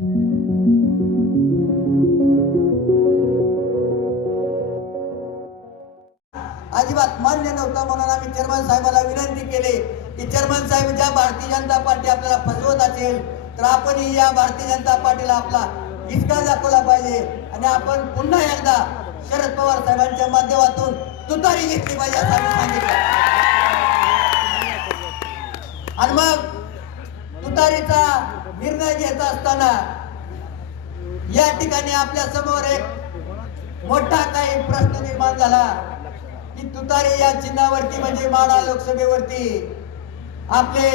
अजिबात मान्य नव्हतं म्हणून आम्ही चेअरमन साहेबाला विनंती केली की चेअरमन साहेब ज्या भारतीय जनता पार्टी आपल्याला फसवत असेल तर आपणही या भारतीय जनता पार्टीला आपला हिसका दाखवला पाहिजे. आणि आपण पुन्हा एकदा शरद पवार साहेबांच्या माध्यमातून तुतारी घेतली पाहिजे असं आम्ही सांगितलं. आणि मग तुतारीचा निर्णय घेत असताना या ठिकाणी आपल्यासमोर एक मोठा काही प्रश्न निर्माण झाला की तुतारी या चिन्हावरती म्हणजे माडा लोकसभेवरती आपले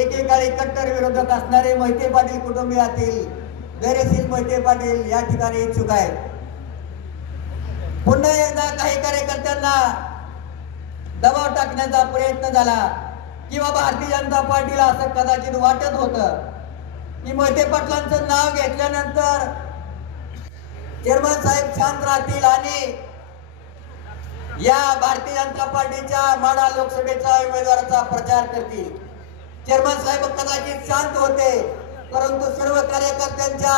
एकेकाळी कट्टर विरोधक असणारे मोहिते पाटील कुटुंबियातील धैर्यशील मोहिते पाटील या ठिकाणी इच्छुक आहेत. पुन्हा एकदा काही कार्यकर्त्यांना दबाव टाकण्याचा प्रयत्न झाला किंवा भारतीय जनता पार्टीला असं कदाचित वाटत होतं. की मोहिते पाटलांचं नाव घेतल्यानंतर चेअरमन साहेब शांत राहतील आणि या भारतीय जनता पार्टीच्या माडा लोकसभेच्या उमेदवाराचा प्रचार करतील. चेअरमन साहेब कदाचित शांत होते परंतु सर्व कार्यकर्त्यांच्या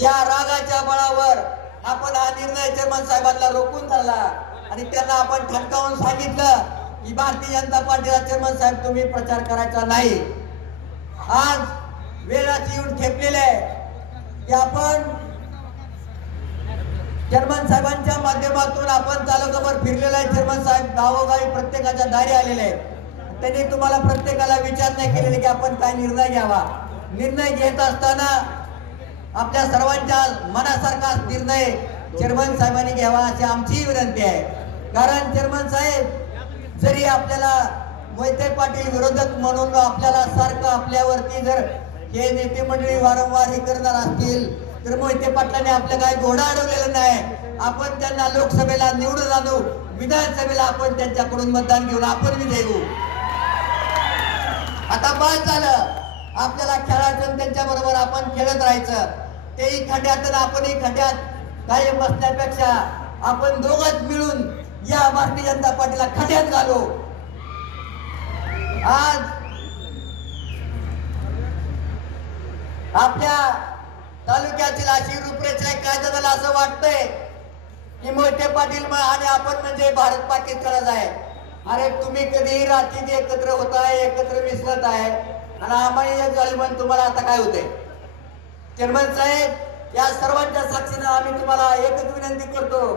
या रागाच्या बळावर आपण हा निर्णय चेअरमन साहेबांना रोखून धरला आणि त्यांना आपण ठणकावून सांगितलं की भारतीय जनता पार्टीला चेअरमन साहेब तुम्ही प्रचार करायचा नाही. आज वेळाची येऊन ठेपलेले आहे. की आपण चेअरमन साहेबांच्या माध्यमातून आपण तालुकाभर फिरलेला आहे. चेअरमन साहेब गावोगावी प्रत्येकाच्या दारी आलेले आहेत. त्यांनी तुम्हाला प्रत्येकाला विचार नाही केलेले की आपण काय निर्णय घ्यावा. निर्णय घेत असताना आपल्या सर्वांच्या मनासारखा निर्णय चेअरमन साहेबांनी घ्यावा अशी आमची विनंती आहे. कारण चेअरमन साहेब जरी आपल्याला मोहिते पाटील विरोधक म्हणून आपल्याला सारखं आपल्यावरती जर हे नेते मंडळी वारंवार हे करणार असतील तर मोहिते पाटलांनी आपलं काय घोडा अडवलेलं नाही. आपण त्यांना लोकसभेला निवडून आणू विधानसभेला आपण त्यांच्याकडून मतदान घेऊन आपण विजयी होऊ. आता बस झालं. आपल्याला खेळायचं त्यांच्या बरोबर आपण खेळत राहायचं. तेही खड्यात आपणही खड्यात कायम बसण्यापेक्षा आपण दोघच मिळून या भारतीय जनता पार्टीला खड्यात घालू. आज आपल्या तालुक्यातील अशी रूपरेषा काय झालं असं वाटतंय की मोठे पाटील आणि आपण म्हणजे भारत पाकिस्तानच आहे. अरे तुम्ही कधीही रात्री एकत्र होताय एकत्र मिसळत आहे. आणि आम्हाला एक झाली म्हणून तुम्हाला आता काय होतंय? चेअरमन साहेब या सर्वांच्या साक्षीनं आम्ही तुम्हाला एकच विनंती करतो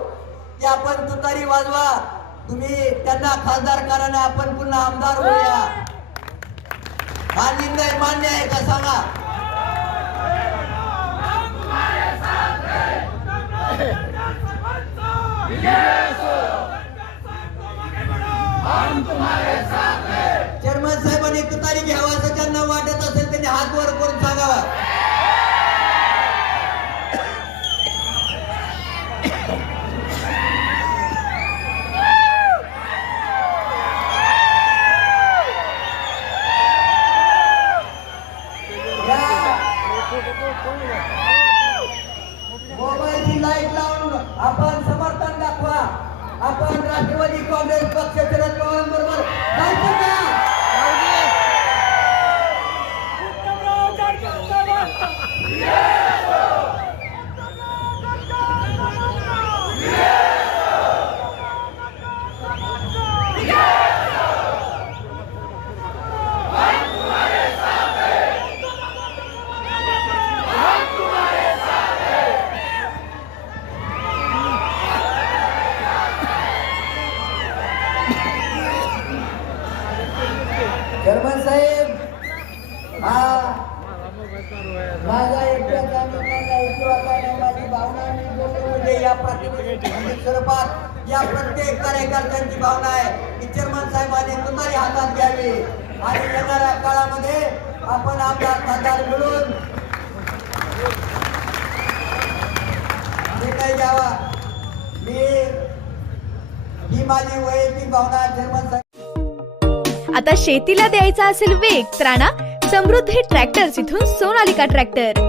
की आपण तुतारी वाजवा. तुम्ही त्यांना खासदार करा आणि आपण पुन्हा आमदार होऊया. हा निर्णय मान्य आहे का सांगा? चेअरमन साहेबांनी तुतारी घ्यावा असं ज्यांना वाटत असेल त्यांनी हात वर आपण समर्थन दाखवा. आपण राष्ट्रवादी काँग्रेस पक्ष शरद पवारांबरोबर प्रातिनिधिक स्वरूपात या प्रत्येक कार्यकर्त्यांची भावना आहे. की चेअरमन साहेबांनी तुतारी हातात घ्यावी. आणि येणाऱ्या काळामध्ये आपण आपला खासदार मिळून निर्णय घ्यावा मी ही माझी वैयक्तिक भावना चेअरमन साहेब. आता शेतीला द्यायचा असेल वेग तर आणा समृद्धी ट्रॅक्टर्स इथून सोनालिका ट्रॅक्टर.